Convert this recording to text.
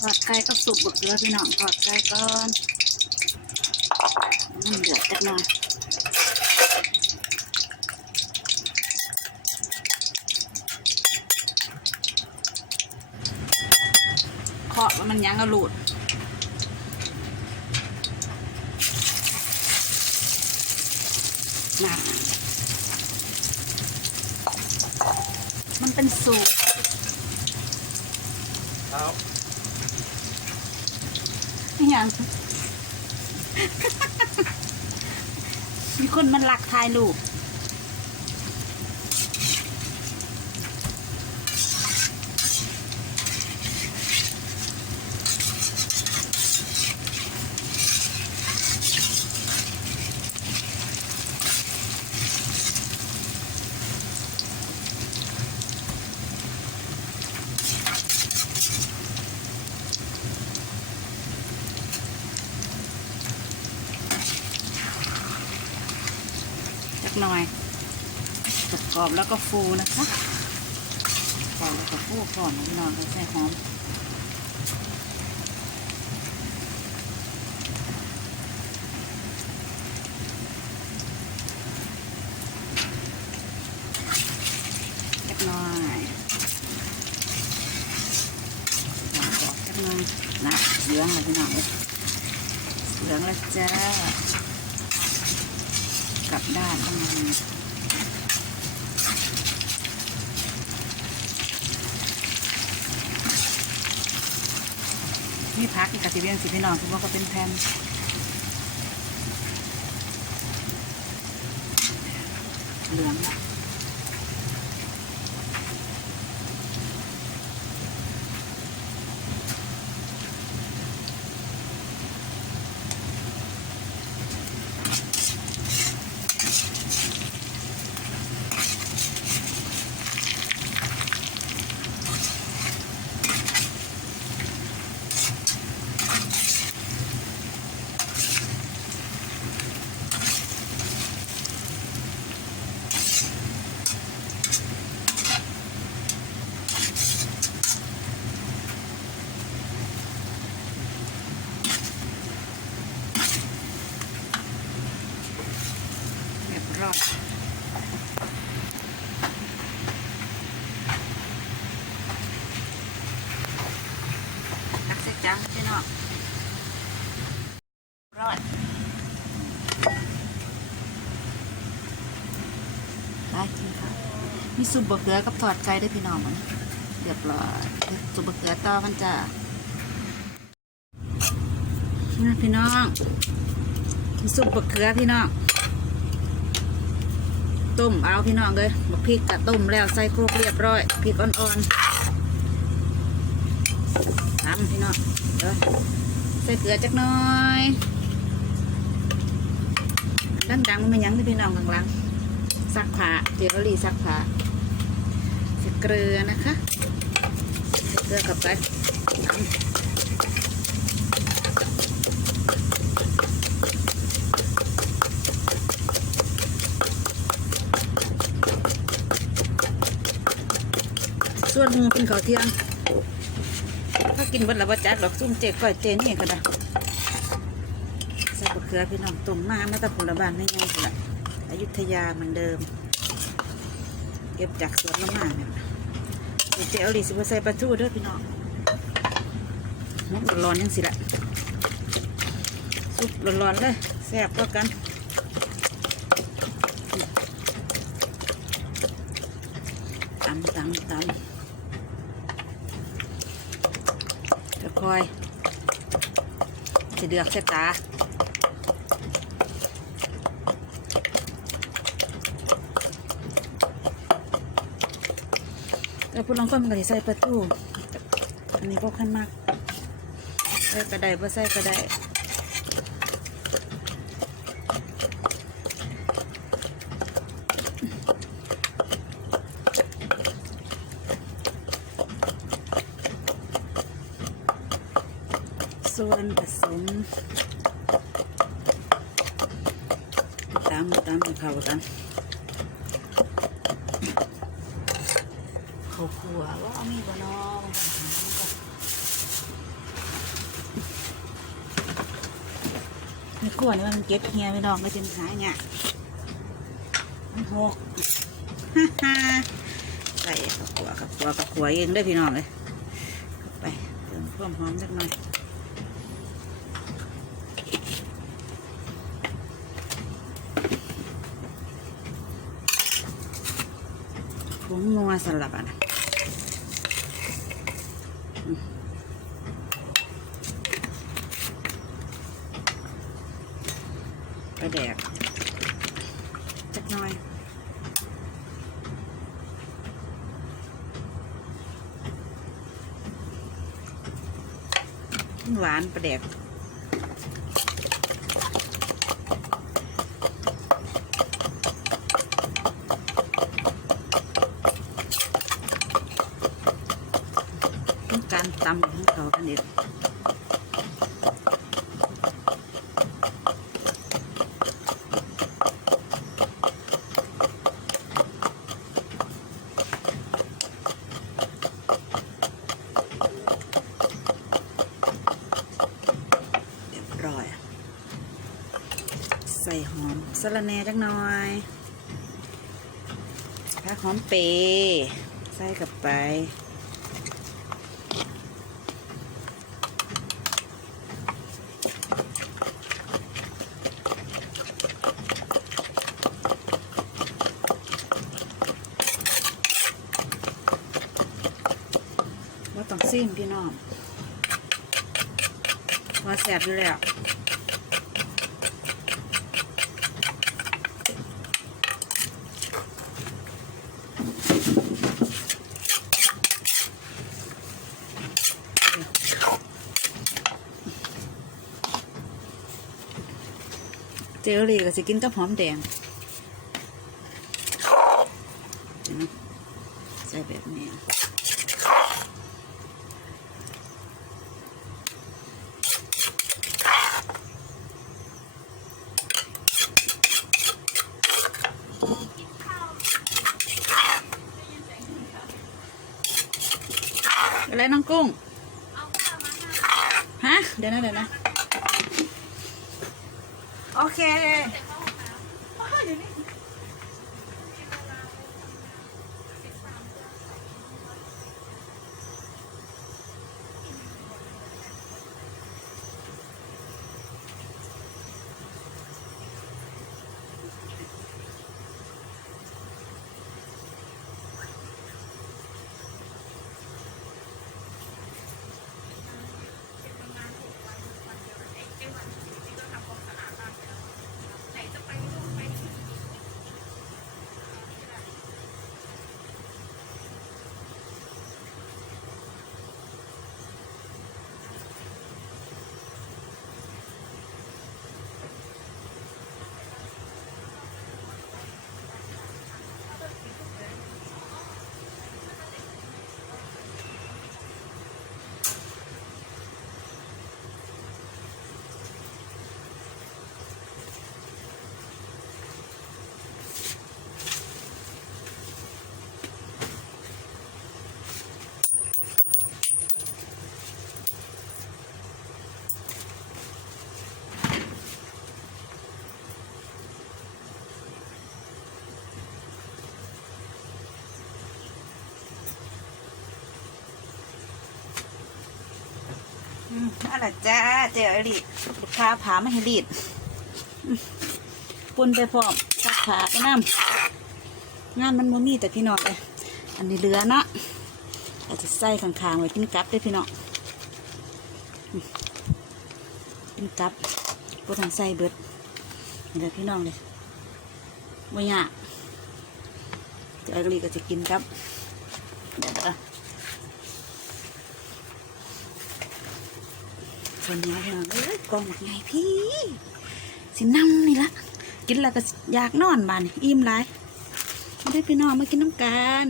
ทอดไก่ก็สุกบดเกลือพี่น้องทอดไก่ก่อนอืมเดือดจักหน่อยเคาะแล้วมันยังกระหลุดนะมันเป็นสูตรครับ ย่างมีคนมันหลักถ่ายรูป หน่อยกรอบแล้วก็ฟูนะคะกรอบแล้วก็ฟูก่อนนองใส่หอมจักน่อยกรอบจักน่อยนะเหลืองเลยพี่น้องเหลืองแล้วจ้า กลับด้านประมาณนี่พักอีกกะทิเวียงสิพี่น้องคือว่าก็เป็นแผ่นเหลืองอะ จานพี่น้องร้อยได้กินค่ะมีซุปบะเขือกับทอดไก่ได้พี่น้องมันเรียบร้อยซุปบะเขือต่อมันจ้านี่พี่น้องมีซุปบะเขือพี่น้องต้มเอาพี่น้องเลยบักพริกกะต้มแล้วใส่ครกเรียบร้อยพริกอ่อนๆ ทำพี่น้องเดี๋ยวใส่เกลือจักน้อยดังๆมันไม่ยั้งที่พี่น้องข้างหลังซักผ้าเจลลี่ซักผ้าใส่เกลือนะคะใส่เกลือกับไปส่วนหมูกินข้าวเที่ยง ถ้ากินวันละวัจัดหรอกซุ่มเจ๊ก้อยเจนี่ก็ได้ใส่บะเขือพี่น้องต้มมาแม่ตะผลบานไม่ง่ายละอยุธยาเหมือนเดิม เก็บจากสวนละมาเนี่ยเจ๊เอาลีสิบใส่ปลาทูด้อพี่น้องร้อนยังสิละซุปร้อนๆเลยแซ่บก็กันตำตำตำ เดี๋ยว คอยจะเดือกเสตาแล้วพูดลองก็มันก็สิใส่ประตูอันนี้พวกขั้นมากใส่กระไดบ่ใส่กระได ส่วนผสมตามตามเขากันข้าขัวว่ามีบ่นอไม่ขัวนี่มันเก็บเฮียไม่ดอกไม่เต็มขายเนี่ยมันหกใส่ขัวกับขัวกับขัวเองได้พี่น้องเลยไปเติมเพิ่มหอมสักหน่อย งนัวสลับอะนะอืมไปแดกจักน่อยหวานประเด็กต้องการตำของเขากันเองเรียบร้อย ใส่หอม สะระแหน่จักหน่อยผักหอมเปย์ใส่กับไปว่าต้องซิมพี่น้องว่าแสบอยู่แล้ว เจลลี่ก็สิกินกับหอมแดงเห็นไหมใส่แบบนี้อะไรน้องกุ้ง ฮะ เดี๋ยวนะเดี๋ยวนะ โอเคะจ้าเจอรีดลูกค้าผาไม่ให้รีดปุ่นไปพร้อมซักผาไปน้ำงานมันโมมีแต่พี่น้องเลยอันนี้เหลือเนาะอาจจะใส่ข้างๆไว้กินกับได้พี่น้องกินกับพวกทางใส่เบิดนี่แหละพี่น้องเลยไม่ยากเจอรีดก็จะกินครับเดี๋ยว ก่อนส่วนใหญ่เราเอ้ยกองไงพี่สินำนี่ละกินแล้วก็อยากนอนบานอิ่มไรไม่ได้พี่น้องมากินน้ำกัน